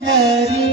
Hey.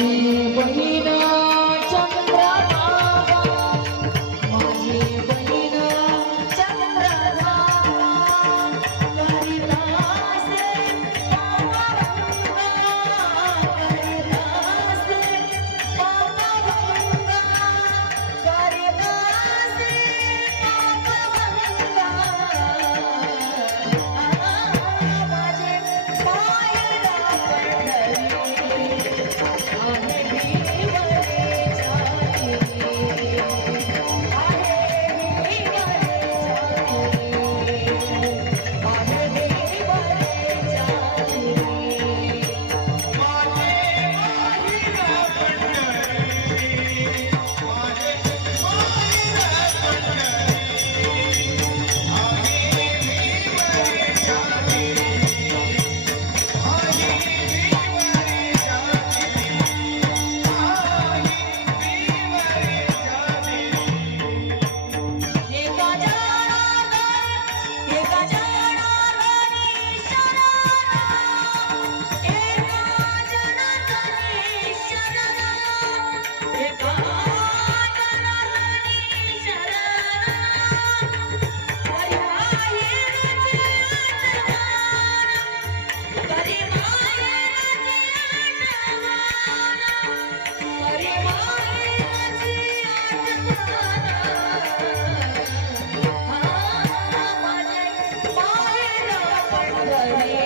Hari Amen.